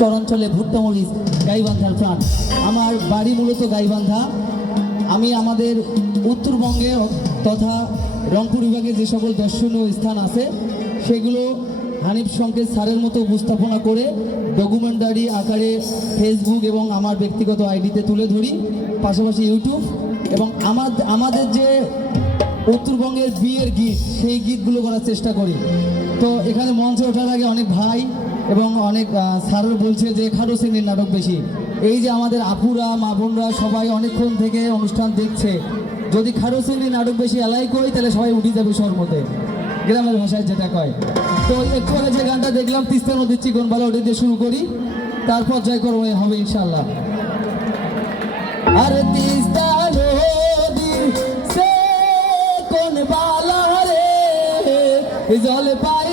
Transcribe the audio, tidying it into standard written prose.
চরাঞ্চলে ভুট্টা মরিচ গাইবান্ধার প্রাণ। আমার বাড়ি মূলত গাইবান্ধা। আমি আমাদের উত্তরবঙ্গে তথা রংপুর বিভাগে যে সকল দর্শনীয় স্থান আছে সেগুলো হানিফ সংকেত স্যারের মতো উপস্থাপনা করে ডকুমেন্টারি আকারে ফেসবুক এবং আমার ব্যক্তিগত আইডিতে তুলে ধরি, পাশাপাশি ইউটিউব এবং আমাদের যে উত্তরবঙ্গের বিয়ের গীত সেই গীতগুলো করার চেষ্টা করি। তো এখানে মঞ্চে ওঠার আগে অনেক ভাই এবং অনেক স্যারও বলছে যে খাটো শ্রেণীর নাটক বেশি। এই যে আমাদের আপুরা মা বোনরা সবাই অনেকক্ষণ থেকে অনুষ্ঠান দেখছে, যদি খাটো শ্রেণীর নাটক বেশি এলাই কই তাহলে সবাই উঠে যাবে শহর মধ্যে, গ্রামের ভাষায় যেটা কয়। তো একটু আগে যে গানটা দেখলাম তিস্তা নদীর চিকন বালা, ওটা দিয়ে শুরু করি, তারপর জয় করবো হবে ইনশাল্লাহ। আর তিস্তা নদীর সে কোন বালা রে জল পাই